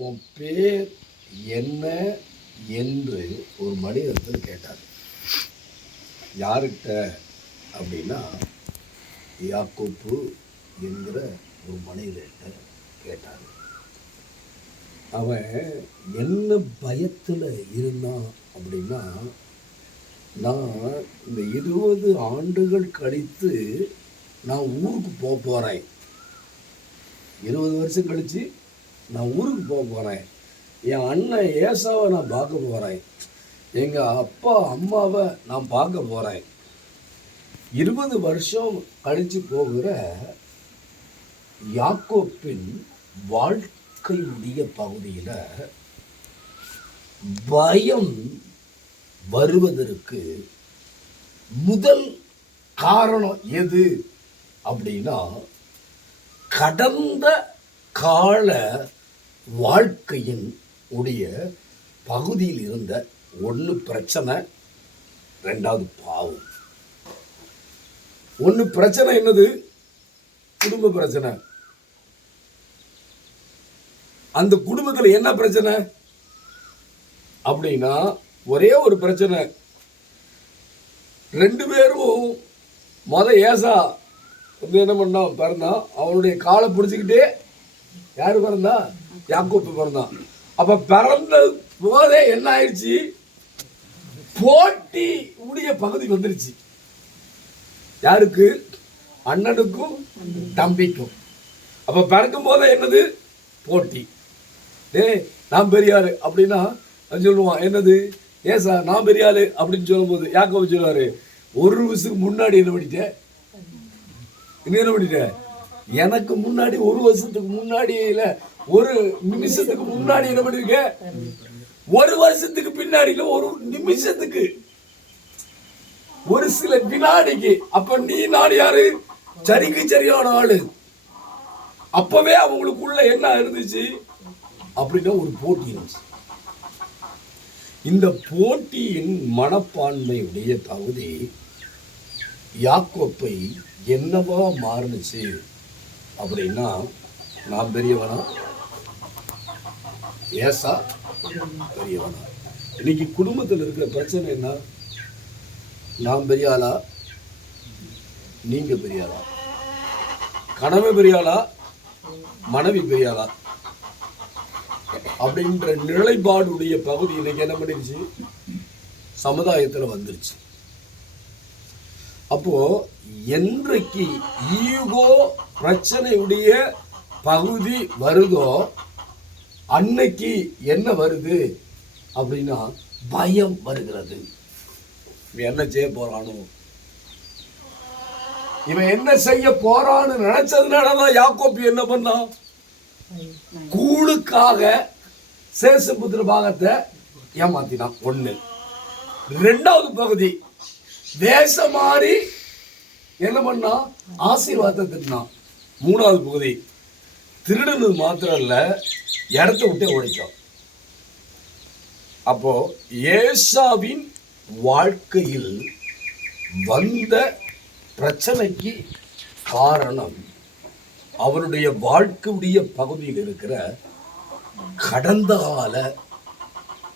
உன் பேர் என்ன என்று ஒரு மனிதத்தில் கேட்டார் யார்கிட்ட அப்படின்னா யாக்கோப்பு என்கிற ஒரு மனிதர்கிட்ட கேட்டார் அவன் என்ன பயத்தில் இருந்தான் அப்படின்னா நான் இந்த இருபது ஆண்டுகள் கழித்து நான் ஊருக்கு போக போகிறேன் இருபது வருஷம் கழித்து நான் ஊருக்கு போக போகிறேன் என் அண்ணன் ஏசாவை நான் பார்க்க போகிறேன் எங்கள் அப்பா அம்மாவை நான் பார்க்க போகிறேன் இருபது வருஷம் கழித்து போகிற யாக்கோப்பின் வாழ்க்கையுடைய பகுதியில் பயம் வருவதற்கு முதல் காரணம் எது அப்படின்னா கடந்த கால வாழ்க்கையின் உடைய பகுதியில் இருந்த ஒன்று பிரச்சனை ரெண்டாவது பாவம். ஒன்று பிரச்சனை என்னது? குடும்ப பிரச்சனை. அந்த குடும்பத்தில் என்ன பிரச்சனை? அப்படின்னா ஒரே ஒரு பிரச்சனை. ரெண்டு பேரும் மொதல் ஏசா வந்து என்ன பண்ணான் பிறந்தான் அவனுடைய காலை பிடிச்சிக்கிட்டே யார் பிறந்தா? யாக்கோப்பு பிறந்தான் அப்ப பிறந்த போதே என்ன ஆயிடுச்சு? போட்டி உடைய பகுதி வந்துருச்சு. யாருக்கு? அண்ணனுக்கும் தம்பிக்கும். அப்ப பிறக்கும் போதே என்னது? போட்டி. ஏ நான் பெரியார் அப்படின்னா சொல்லுவான் என்னது? ஏன் சார் நான் பெரிய ஆளு அப்படின்னு சொல்லும்போது யாக்கோபு சொல்லுவாரு? ஒரு வருஷத்துக்கு முன்னாடி என்ன பண்ணிட்டேன் இன்னும் என்ன பண்ணிட்டேன் எனக்கு முன்னாடி ஒரு வருஷத்துக்கு முன்னாடி இல்ல ஒரு நிமிஷத்துக்கு முன்னாடி என்ன பண்ணிருக்க? ஒரு வருஷத்துக்கு பின்னாடியில ஒரு நிமிஷத்துக்கு. ஒரு சில வினாடிக்கு. அப்ப நீ நான் யாரு? சரிக்கு சரியான ஆளு. அப்பவே அவங்களுக்குள்ள என்ன இருந்துச்சு? அப்படின்னா ஒரு போட்டி இருந்துச்சு. இந்த போட்டியின் மனப்பான்மையுடைய தகுதி யாக்கோப்பை என்னவா மாறுனுச்சு? அப்படின்னா நான் பெரியவனா? ஏசா பெரியவனா? இன்னைக்கு குடும்பத்தில் இருக்கிற பிரச்சனை என்ன? நான் பெரிய ஆளா நீங்க பெரிய ஆளா கணவன் பெரிய ஆளா மனைவி பெரிய ஆளா அப்படின்ற நிலைப்பாடுடைய பகுதி இன்னைக்கு என்ன பண்ணிடுச்சு? சமுதாயத்துல வந்துருச்சு. அப்போ என்றைக்கு ஈகோ பிரச்சனையுடைய பகுதி வருதோ அன்னைக்கு என்ன வருது அப்படின்னா பயம் வருகிறது. இவன் என்ன செய்ய போறானோ? இவன் என்ன செய்ய போறான்னு நினைச்சதுனாலதான் யாக்கோப்பி என்ன பண்ணான் கூழுக்காக சேசுபுத்திர பாகத்தை ஏமாத்தினான். ஒண்ணு. ரெண்டாவது பகுதி வேஷம் மாறி என்ன பண்ணா? ஆசீர்வாதத்தை தின்னான் மூணாவது பகுதி திருடுனது மாத்திரம் இல்லை இடத்த விட்டே உழைக்கும் அப்போ ஏசாவின் வாழ்க்கையில் வந்த பிரச்சனைக்கு காரணம் அவருடைய வாழ்க்கையுடைய பகுதியில் இருக்கிற கடந்த கால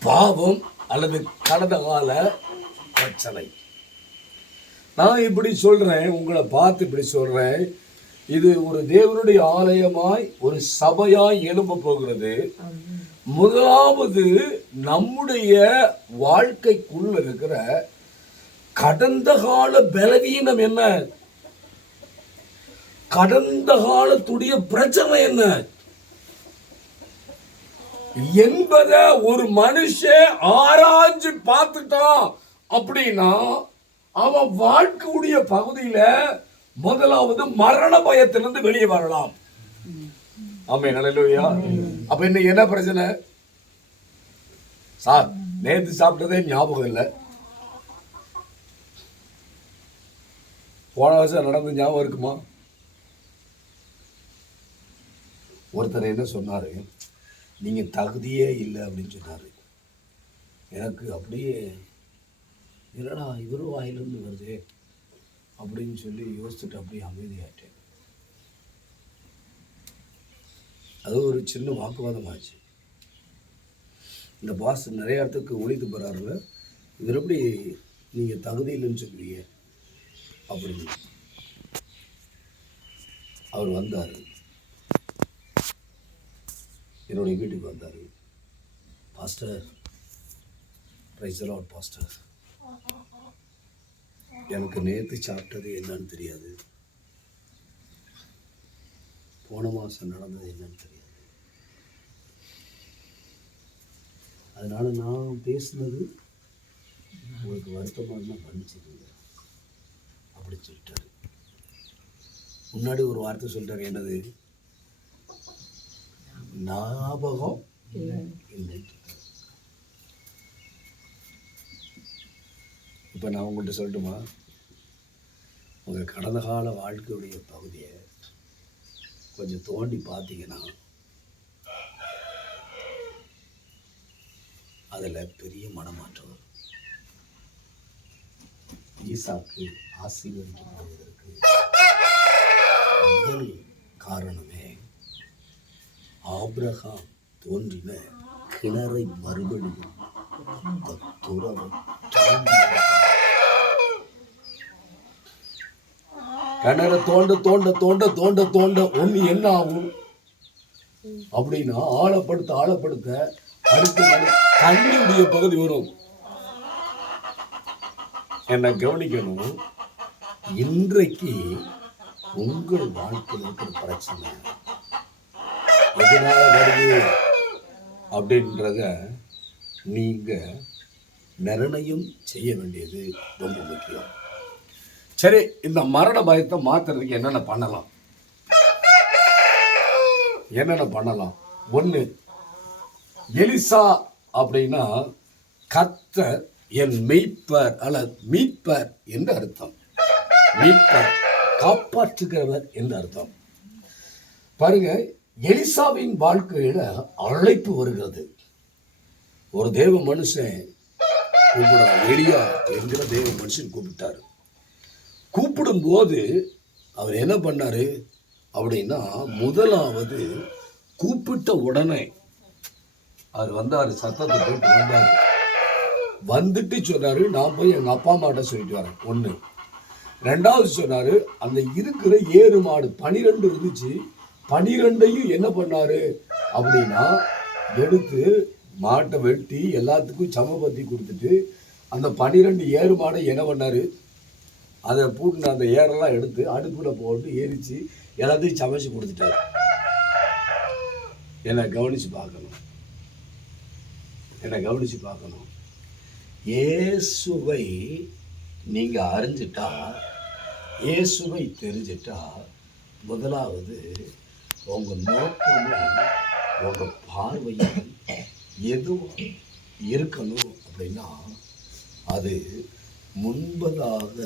பாவம் அல்லது கடந்த கால பிரச்சனை. நான் இப்படி சொல்கிறேன் உங்களை பார்த்து இப்படி சொல்கிறேன் இது ஒரு தேவனுடைய ஆலயமாய் ஒரு சபையாய் எழும்ப போகிறது. முதலாவது நம்முடைய வாழ்க்கைக்குள்ள இருக்கிற கடந்த கால பலவீனம் என்ன? கடந்த காலத்துடைய பிரச்சனை என்ன? என்பதை ஒரு மனுஷன் ஆராய்ஞ்சு பார்த்துட்டான் அப்படின்னா அவன் வாழ்க்கையுடைய பகுதியில முதலாவது மரண பயத்திலிருந்து வெளியே வரலாம். ஆமே நல்லையா அப்ப இன்னைக்கு என்ன பிரச்சனை? சார் நேத்து சாப்பிட்டதே ஞாபகம் இல்லை. போன வருஷம் நடந்த ஞாபகம் இருக்குமா? ஒருத்தர் என்ன சொன்னாரு? நீங்க தகுதியே இல்லை அப்படின்னு சொன்னாரு. எனக்கு அப்படியே என்னடா இவரும் வாயிலிருந்து வருது அப்படின்னு சொல்லி யோசிச்சுட்டு அப்படியே அமைதியாயிட்டேன். அது ஒரு சின்ன வாக்குவாதம் ஆச்சு இந்த பாஸ் நிறைய இடத்துக்கு ஒழித்து போகிறாருல இவர் எப்படி நீங்கள் தகுதி இல்லைன்னு சொல்லுவீங்க? அப்படின்னு. அவர் வந்தார். என்னுடைய வீட்டுக்கு வந்தார். பாஸ்டர் ரைசர் அவுட் பாஸ்டர் எனக்கு நேற்று சாப்பிட்டது என்னன்னு தெரியாது. போன மாதம் நடந்தது என்னன்னு தெரியாது. அதனால் நான் பேசுனது உங்களுக்கு வருத்தமாக இருந்தால் மன்னிச்சுக்கோங்க அப்படி சொல்லிட்டாரு. முன்னாடி ஒரு வார்த்தை சொல்லிட்டாரு என்னது? ஞாபகம் இல்லைன்னு இப்போ நான் உங்கள்கிட்ட சொல்லட்டுமா? உங்கள் கடந்த கால வாழ்க்கையுடைய பகுதியை கொஞ்சம் தோண்டி பார்த்தீங்கன்னா அதில் பெரிய மனமாற்றம் வரும். ஈசாக்கு ஆசீர்வதிக்கப்படுவதற்கு முதல் காரணமே ஆப்ரஹாம் தோன்றின கிணறை மறுபடியும் அந்த துறவை தோண்டி எடுத்தார். கிணறு தோண்ட தோண்ட தோண்ட தோண்ட தோண்ட ஒன்று என்ன ஆகும் அப்படின்னா ஆழப்படுத்த ஆழப்படுத்த அடுத்த தண்ணியுடைய பகுதி வரும். என்னை கவனிக்கணும். இன்றைக்கு உங்கள் வாழ்க்கையில் இருக்கிற பிரச்சனை. எதனால வருது? அப்படின்றத நீங்க நிர்ணயம் செய்ய வேண்டியது ரொம்ப முக்கியம். சரி இந்த மரண பயத்தை மாத்துறதுக்கு என்னென்ன பண்ணலாம்? என்னென்ன பண்ணலாம்? ஒன்று எலிசா அப்படின்னா கர்த்தர் என் மெய்ப்பர் அல்ல மீட்பர் என்று அர்த்தம். மீட்பர் காப்பாற்றுகிறவர் என்று அர்த்தம். பாருங்க எலிசாவின் வாழ்க்கையில அழைப்பு வருகிறது. ஒரு தேவ மனுஷன் கூப்பிடுறான் எளியா என்கிற தேவ மனுஷன் கூப்பிட்டாரு. கூப்பிடும்போது அவர் என்ன பண்ணார் அப்படின்னா முதலாவது கூப்பிட்ட உடனே அவர் வந்தார் சத்தத்தை போட்டு வந்தார். வந்துட்டு சொன்னார் நான் போய் எங்கள் அப்பா அம்மாட்ட சொல்லிட்டு வரேன். ஒன்று ரெண்டாவது சொன்னார் அந்த இருக்கிற ஏறு மாடு பனிரெண்டு இருந்துச்சு பனிரெண்டையும் என்ன பண்ணார் அப்படின்னா எடுத்து மாட்டை வெட்டி எல்லாத்துக்கும் சமபத்தி கொடுத்துட்டு அந்த பனிரெண்டு ஏறு மாடை என்ன பண்ணார் அதை பூட்டின அந்த ஏரெல்லாம் எடுத்து அடுப்பில் போட்டு எரித்து எல்லாத்தையும் சமைச்சு கொடுத்துட்டாரு. என்னை கவனிச்சு பார்க்கணும். என்னை கவனிச்சு பார்க்கணும். இயேசுவை நீங்கள் அறிஞ்சிட்டா இயேசுவை தெரிஞ்சிட்டா முதலாவது உங்கள் நோக்கமும் உங்கள் பார்வையும் எதுவும் இருக்கணும் அப்படின்னா அது முன்பதாக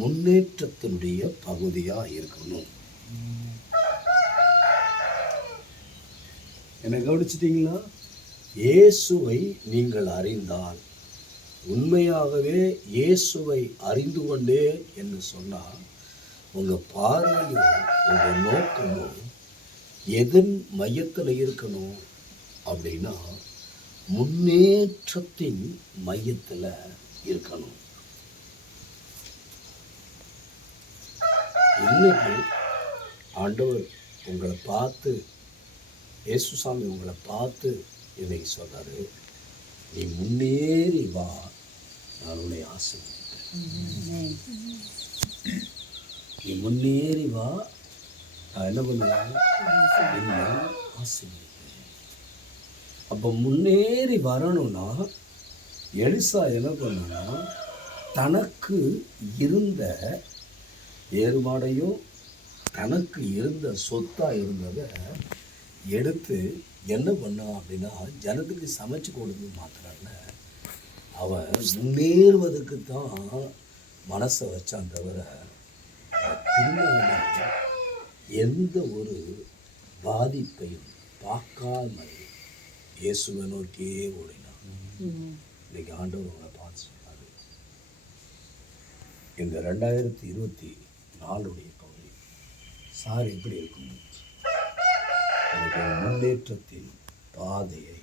முன்னேற்றத்தினுடைய பகுதியாக இருக்கணும். என்ன கவனிச்சிட்டிங்களா? இயேசுவை நீங்கள் அறிந்தால் உண்மையாகவே இயேசுவை அறிந்து கொண்டே என்று சொன்னால் உங்கள் பார்வையும் உங்கள் நோக்கமும் எதன் மையத்தில் இருக்கணும் அப்படின்னா முன்னேற்றத்தின் மையத்தில் இருக்கணும். இன்னைக்கு ஆண்டவர் உங்களை பார்த்து இயேசுசாமி உங்களை பார்த்து இன்னைக்கு சொல்றாரு நீ முன்னேறி வா நான் உன்னை ஆசை நீ முன்னேறி வா நான் என்ன பண்ணுவேன்? என்ன ஆசீர்வதிப்பேன் அப்போ முன்னேறி வரணும்னா எலிசா என்ன பண்ணுன்னா தனக்கு இருந்த ஏறுமாடையும் தனக்கு இருந்த சொத்தா இருந்ததை எடுத்து என்ன பண்ணான் அப்படின்னா ஜனத்துக்கு சமைச்சு கொடுத்து மாத்திரல்ல. அவன் முன்னேறுவதற்கு தான் மனசை வச்சான் தவிர பின்னாடி எந்த ஒரு பாதிப்பையும் பார்க்காமல் இயேசுவை நோக்கியே ஓடினான். இன்னைக்கு ஆண்டவர் உங்களை பார்த்து சொன்னாரு. இந்த ரெண்டாயிரத்தி இருபத்தி நாளுடைய பகுதி. சார் எப்படி இருக்கும்? எனக்கு முன்னேற்றத்தின் பாதையை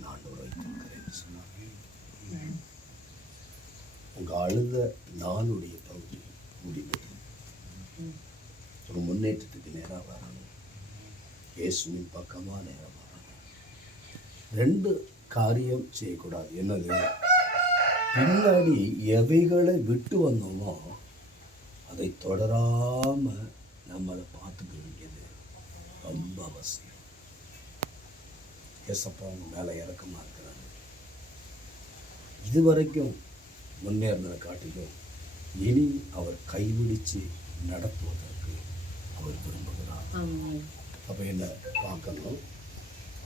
நான் ஆண்டவர் சொன்னாங்க உங்கள் அழுத நாளுடைய பகுதி முடிந்தது. ஒரு முன்னேற்றத்துக்கு நேராக வரணும் இயேசுவின் பக்கமாக நேராக வரணும் ரெண்டு காரியம் செய்யக்கூடாது. என்னது? பின்னாடி எவைகளை விட்டு வந்தோமோ அதை தொடராம நம்ம அதை பார்த்துக்க வேண்டியது ரொம்ப அவசியம். ஏசப்பா அவங்க மேலே இறக்கமாக இருக்கிறாங்க இது வரைக்கும் முன்னேறினதை காட்டிலும் இனி அவர் கைவிடிச்சு நடத்துவதற்கு அவர் விரும்புகிறார். அப்போ என்ன பார்க்கணும்?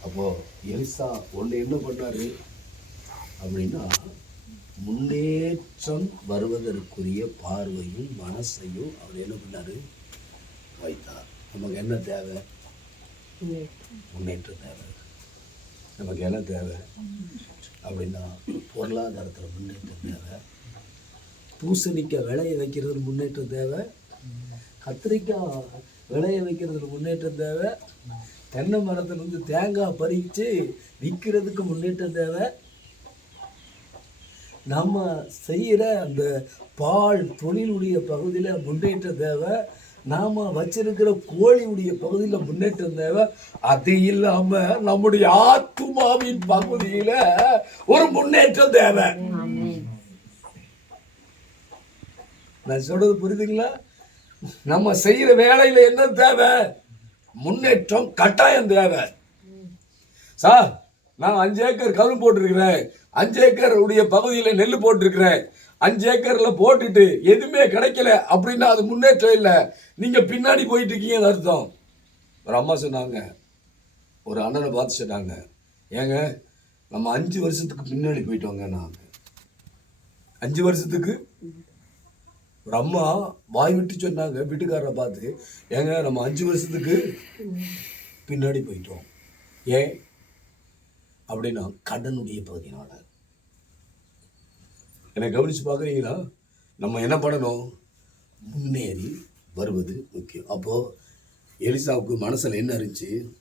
அப்போது எலிசா ஒன்று என்ன பண்ணாரு? அப்படின்னா முன்னேற்றம் வருவதற்குரிய பார்வையும் மனசையும் அவர் என்ன பண்ணாரு? வைத்தார். நமக்கு என்ன தேவை? முன்னேற்றம் தேவை. நமக்கு என்ன தேவை? அப்படின்னா பொருளாதாரத்தில் முன்னேற்றம் தேவை. பூசணிக்காய் விளைய வைக்கிறதுல முன்னேற்றம் தேவை. கத்திரிக்காய் விளைய வைக்கிறதுல முன்னேற்றம் தேவை. தென்னை மரத்துலேருந்து தேங்காய் பறித்து விற்கிறதுக்கு முன்னேற்றம் தேவை. நம்ம செய்கிற அந்த பால் தொழிலுடைய பகுதியில் முன்னேற்றம் தேவை. நாம் வச்சிருக்கிற கோழியுடைய பகுதியில் முன்னேற்றம் தேவை. அது இல்லாமல் நம்முடைய ஆத்துமாவின் பகுதியில் ஒரு முன்னேற்றம் தேவை. நான் சொல்றது புரியுதுங்களா? நம்ம செய்கிற வேலையில் என்ன தேவை? முன்னேற்றம் கட்டாயம் தேவை. சார் நான் அஞ்சு ஏக்கர் கரும்பு போட்டிருக்கிறேன். அஞ்சு ஏக்கர் உடைய பகுதியில் நெல் போட்டிருக்கிறேன். அஞ்சு ஏக்கரில் போட்டுட்டு எதுவுமே கிடைக்கல அப்படின்னா அது முன்னேற்றம் இல்லை. நீங்கள் பின்னாடி போயிட்டு இருக்கீங்கன்னு அர்த்தம். ஒரு அம்மா சொன்னாங்க. ஒரு அண்ணனை பார்த்து சொன்னாங்க. ஏங்க நம்ம அஞ்சு வருஷத்துக்கு பின்னாடி போயிட்டோங்க நான் அஞ்சு வருஷத்துக்கு? ஒரு அம்மா வாய் விட்டு சொன்னாங்க வீட்டுக்காரரை பார்த்து. ஏங்க நம்ம அஞ்சு வருஷத்துக்கு பின்னாடி போயிட்டோம். ஏன்? அப்படின்னா கடனுடைய பகுதியினால என்னை கவனிச்சு பார்க்குறீங்களா? நம்ம என்ன பண்ணணும்? முன்னேறி வருவது முக்கியம். அப்போது எலிசாவுக்கு மனசில் என்ன இருந்துச்சு?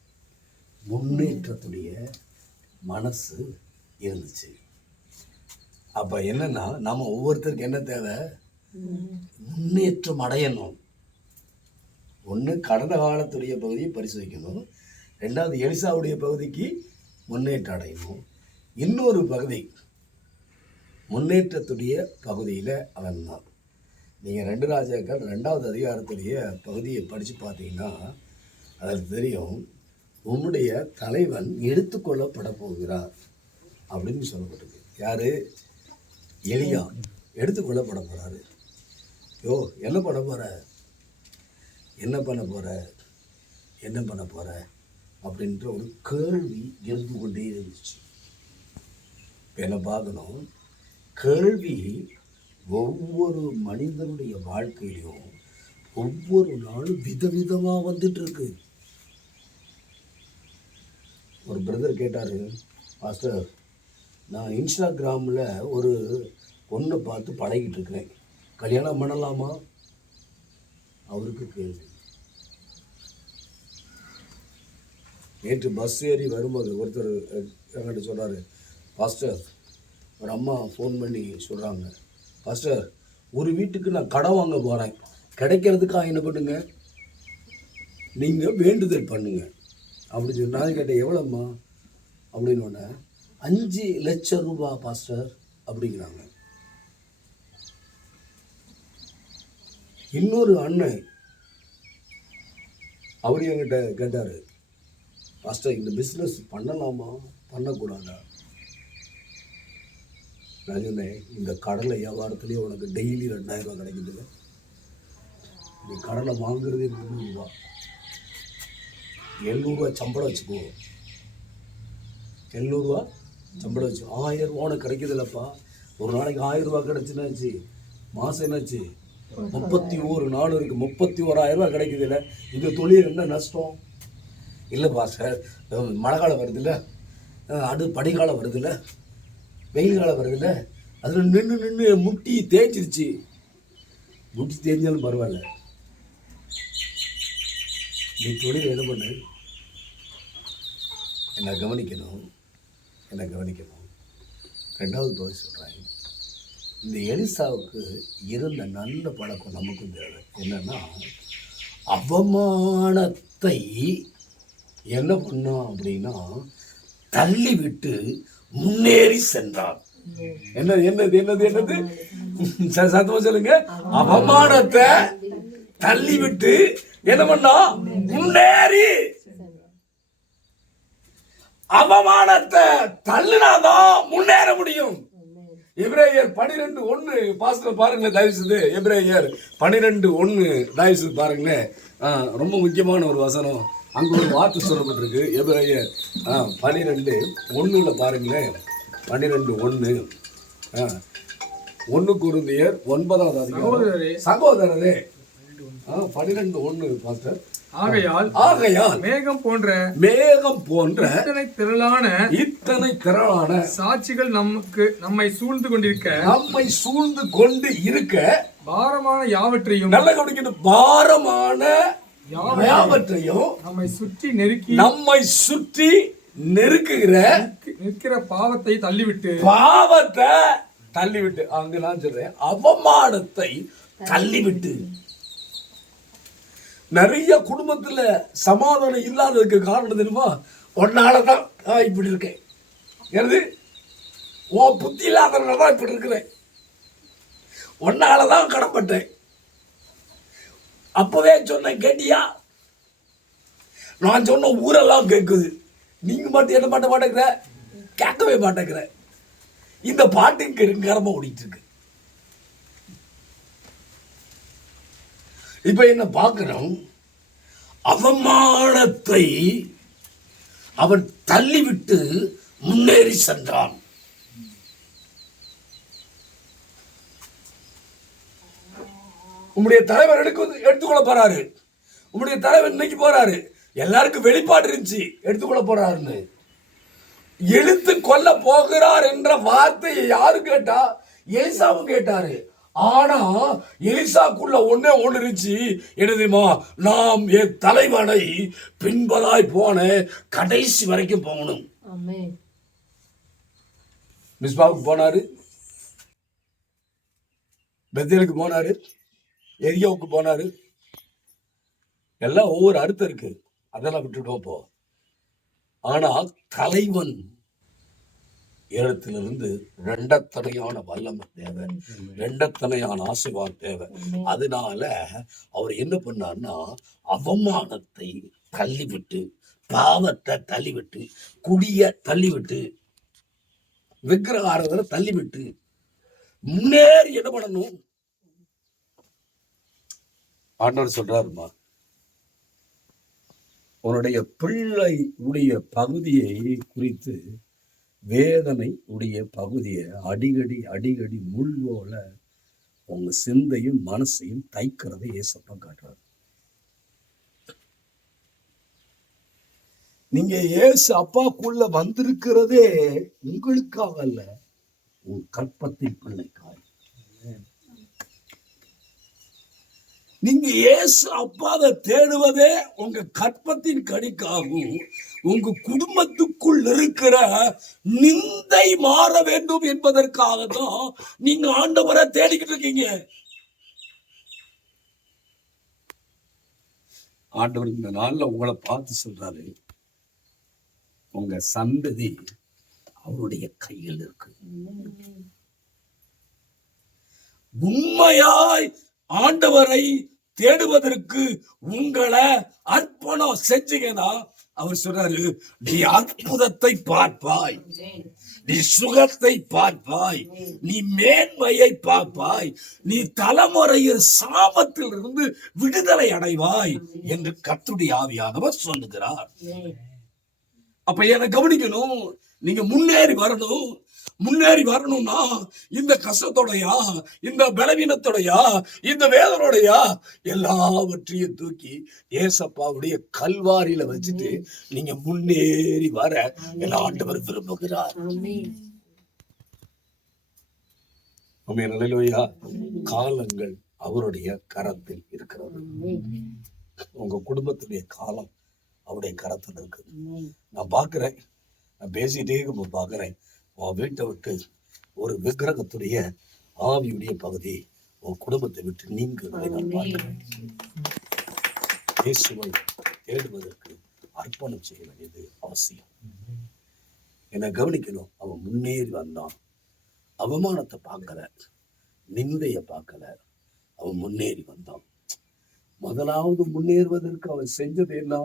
முன்னேற்றத்துடைய மனசு இருந்துச்சு. அப்போ என்னென்னா நம்ம ஒவ்வொருத்தருக்கு என்ன தேவை? முன்னேற்றம் அடையணும். ஒன்று கடந்த காலத்துடைய பகுதியை பரிசோதிக்கணும். ரெண்டாவது எலிசாவுடைய பகுதிக்கு முன்னேற்றம் அடையணும். இன்னொரு பகுதி முன்னேற்றத்துடைய பகுதியில் அவன் தான் நீங்கள் ரெண்டு ராஜாக்கள் ரெண்டாவது அதிகாரத்துடைய பகுதியை படித்து பார்த்தீங்கன்னா அதில் தெரியும் உம்முடைய தலைவன் எடுத்துக்கொள்ளப்பட போகிறார் அப்படின்னு சொல்லப்பட்டிருக்கு. யார்? எளியா எடுத்துக்கொள்ளப்பட போகிறாரு யோ என்ன பண்ண போகிற என்ன பண்ண போகிற என்ன பண்ண போகிற அப்படின்ற ஒரு கேள்வி இருந்து கொண்டே இருந்துச்சு. இப்போ என்ன பார்க்கணும்? கேள்வி ஒவ்வொரு மனிதனுடைய வாழ்க்கையிலும் ஒவ்வொரு நாளும் விதவிதமாக வந்துட்டு இருக்கு ஒரு பிரதர் கேட்டார் மாஸ்டர் நான் இன்ஸ்டாகிராமில் ஒரு பொண்ணை பார்த்து பழகிட்டு இருக்கிறேன் கல்யாணம் பண்ணலாமா? அவருக்கு கேள்வி. நேற்று பஸ் ஏறி வரும்போது ஒருத்தர் என்கிட்ட சொன்னார் பாஸ்டர் ஒரு அம்மா ஃபோன் பண்ணி சொல்கிறாங்க பாஸ்டர் ஒரு வீட்டுக்கு நான் கடன் வாங்க போகிறேன் கிடைக்கிறதுக்காக என்ன பண்ணுங்க? நீங்கள் வேண்டுதல் பண்ணுங்க. அப்படி சொல்லி நான் கேட்டேன் எவ்வளோம்மா அப்படின்னு ஒன்று அஞ்சு லட்சம் ரூபா பாஸ்டர் அப்படிங்கிறாங்க. இன்னொரு அண்ணன் அவர் என்கிட்ட கேட்டார் பாஸ்டர் இந்த பிஸ்னஸ் பண்ணலாமா? பண்ணக்கூடாதா? நான் இந்த கடலை வியாபாரத்துலேயே உனக்கு டெய்லி ரெண்டாயிரம் ரூபா கிடைக்குதுல்ல நீ கடலை வாங்குறதே முந்நூறுரூவா. எழுநூறுவா சம்பளம் வச்சுக்கோ. எழுநூறுவா சம்பளம் வச்சு. ஆயிரம் ரூபா உனக்கு கிடைக்குதுல்லப்பா. ஒரு நாளைக்கு ஆயிரம் ரூபா கிடச்சுன்னாச்சு மாதம் என்னாச்சு? முப்பத்தி ஒரு நாள் இருக்குது முப்பத்தி ஓராயிரம் ரூபா கிடைக்குதுல்ல. இந்த தொழில் என்ன நஷ்டம்? இல்லைப்பா சார். மழை காலம் வருதுல்ல. அது அடுத்து பனிக்காலம் வருதுல்ல. வெயில் காலம் வருதுல்ல அதில் நின்று நின்று முட்டி தேய்ச்சிருச்சு. முட்டி தேய்ஞ்சாலும் பரவாயில்ல. நீ தொழில் என்ன பண்ணு? என்னை கவனிக்கணும். என்னை கவனிக்கணும். ரெண்டாவது பகுதி சொல்கிறேன் இந்த எலிசாவுக்கு இருந்த நல்ல பழக்கம் நமக்கும் தேவை. என்னென்னா அவமானத்தை என்ன பண்ணோம் அப்படின்னா தள்ளி விட்டு முன்னேறி சென்றான். என்னது என்னது என்னது என்னது? ச- சத்தமா சொல்லுங்க. அவமானத்தை தள்ளிவிட்டு என்ன பண்ணா? முன்னேறி. அவமானத்தை தள்ளினாதான் முன்னேற முடியும். எப்ரேயர் பனிரெண்டு ஒன்று பாஸ்டர் பாருங்க தயவு செய்து எபிரேயர் பனிரெண்டு ஒன்று தயவு செய்து பாருங்களேன் ரொம்ப முக்கியமான ஒரு வசனம். அங்க ஒரு வார்த்தை சொல்லப்பட்டிருக்கு எபிரேயர் ஆ பனிரெண்டு ஒன்றுல பாருங்களேன். பனிரெண்டு ஒன்று ஒன்று குருந்தியர் ஒன்பதாவது அதிகாரம். சகோதரரே. பனிரெண்டு ஒன்று பாஸ்டர். ஆகையால் ஆகையால் மேகம் போன்ற மேகம் போன்ற இத்தனை திரளான இத்தனை திரளான சாட்சிகள் நமக்கு நம்மை சூழ்ந்து கொண்டிருக்க நம்மை சூழ்ந்து கொண்டு இருக்க பாரமான யாவற்றையும் நல்ல கவனிக்கணும். பாரமான யாவற்றையும் நம்மை சுற்றி நெருக்கி நம்மை சுற்றி நெருக்குகிற நிற்க- நிற்கிற பாவத்தை தள்ளிவிட்டு பாவத்தை தள்ளிவிட்டு அங்க நான் சொல்றேன் அவமானத்தை தள்ளிவிட்டு. நிறைய குடும்பத்துல சமாதானம் இல்லாததுக்கு காரணம் தெரியுமா? உன்னாலதான் நான் இப்படி இருக்கேன். எனது உன் புத்தி இல்லாதனால தான் இப்படி இருக்கிறேன். உன்னாலதான் கடப்பட்டேன் அப்போவே சொன்னேன் கேட்டியா? நான் சொன்ன ஊரெல்லாம் கேட்குது நீங்கள் மட்டும் என்ன பாட்டை மாட்டேங்கிற கேட்கவே மாட்டேங்கிற இந்த பாட்டுக்கு இங்க கரமா ஓடிட்டு இருக்கு. இப்போ என்ன பார்க்குறோம்? அவமானத்தை அவன் தள்ளிவிட்டு முன்னேறி சென்றான். உம்முடைய தலைவர் எடுக்க எடுத்துக்கொள்ள போறாரு. உம்முடைய தலைவர் இன்னைக்கு போறாரு. எல்லாருக்கும் வெளிப்பாடு இருந்துச்சு. எடுத்துக்கொள்ள போறாருன்னு. இழுத்து கொல்ல போகிறார் என்ற வார்த்தையை யாரு கேட்டா? எலிசாவும் கேட்டாரு. ஆனா எலிசாக்குள்ள ஒண்ணே ஒண்ணு இருந்துச்சு. என்னதுமா? நாம் என் தலைவனை பின்பதாய் போன கடைசி வரைக்கும் போகணும். மிஸ்பாவுக்கு போனாரு. பெத்தேலுக்கு போனாரு. எரியாவுக்கு போனாரு. எல்லாம் ஒவ்வொரு அர்த்தம் இருக்கு. அதெல்லாம் விட்டுட்டோம் போ. ஆனா தலைவன் ஏலத்திலிருந்து ரெண்டத்தனையான வல்லமை தேவை. ரெண்டத்தனையான ஆசீர்வாதம் தேவை. அதனால அவர் என்ன பண்ணார்னா அவமானத்தை தள்ளிவிட்டு பாவத்தை தள்ளிவிட்டு குடிய தள்ளிவிட்டு விக்கிரக ஆராதனை தள்ளிவிட்டு முன்னேறி என்ன பண்ணணும்? ஆண்டவர் சொல்றாருமா? உன்னுடைய பிள்ளை உடைய பகுதியை குறித்து வேதனை உடைய பகுதியை அடிக்கடி அடிக்கடி முள் போல உங்க சிந்தையும் மனசையும் தைக்கிறத ஏசப்பம் காட்டுறாரு. நீங்க ஏசு அப்பாக்குள்ள வந்திருக்கிறதே உங்களுக்காக அல்ல உன் கற்பத்தின் பிள்ளைக்காய் நீங்க இயேசு அப்பாவை தேடுவதே உங்க கற்பத்தின் கணிக்காகும் உங்க குடும்பத்துக்குள் இருக்கிற நிந்தை மாற வேண்டும் என்பதற்காக தான் நீங்க ஆண்டவரை தேடிக்கிட்டு இருக்கீங்க. ஆண்டவர் இந்த நாள்ல உங்களை பார்த்து சொல்றாரு. உங்க சந்ததி அவருடைய கையில் இருக்கு. உண்மையாய் ஆண்டவரை தேடுவதற்கு உங்களை அர்ப்பணம் செஞ்சீங்கன்னா அவர் சொல்றாரு நீ அற்புதத்தை பார்ப்பாய். நீ சுகத்தை பார்ப்பாய். நீ மேன்மையை பார்ப்பாய். நீ தலைமுறையில் சாபத்தில் இருந்து விடுதலை அடைவாய் என்று கத்துடைய ஆவியானவர் சொல்லுகிறார். அப்ப என்ன கவனிக்கணும். நீங்க முன்னேறி வரணும். முன்னேறி வரணும்னா இந்த கஷ்டத்தோடையா இந்த பலவீனத்தோடையா இந்த வேதனோடையா எல்லாவற்றையும் தூக்கி ஏசப்பாவுடைய கல்வாரியில வச்சுட்டு நீங்க முன்னேறி வர என் ஆண்டவர் விரும்புகிறார். நிலையிலோயா காலங்கள் அவருடைய கரத்தில் இருக்கிறது. உங்க குடும்பத்துடைய காலம் அவருடைய கரத்தில் இருக்குது. ஆமென். நான் பார்க்கிறேன். நான் பேசிட்டே இப்போ பார்க்குறேன். உன் வீட்டை விட்டு ஒரு விக்கிரகத்துடைய ஆவியுடைய பகுதி உன் குடும்பத்தை விட்டு நீங்குவதை நான் பார்க்கிறேன். இயேசுவை தேடுவதற்கு அர்ப்பணம் செய்ய வேண்டியது அவசியம். என்னை கவனிக்கணும். அவன் முன்னேறி வந்தான். அவமானத்தை பார்க்கல. நிந்தைய பார்க்கல. அவன் முன்னேறி வந்தான். முதலாவது முன்னேறுவதற்கு அவன் செஞ்சது என்ன?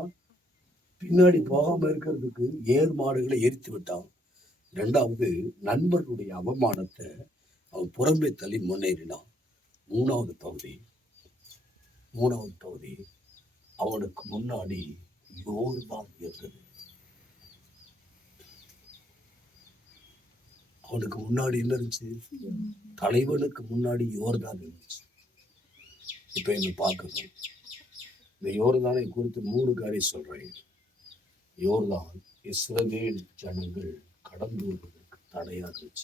பின்னாடி போகாம இருக்கிறதுக்கு ஏர் மாடுகளை எரித்து விட்டான். ரெண்டாவது நண்பர்களுடைய அவமானத்தை அவன் புறம்பே தள்ளி முன்னேறினான். மூணாவது பகுதி. மூணாவது பகுதி அவனுக்கு முன்னாடி யோர்தான் இருந்தது. அவனுக்கு முன்னாடி என்ன இருந்துச்சு? தலைவனுக்கு முன்னாடி யோர்தான் இருந்துச்சு. இப்ப என்ன பார்க்கணும்? இந்த யோர்தானை குறித்து மூணு காரியம் சொல்றேன். யோர்தான் இஸ்ரவேல் ஜனங்கள் கடந்து வருவதற்கு தடையா இருந்துச்சு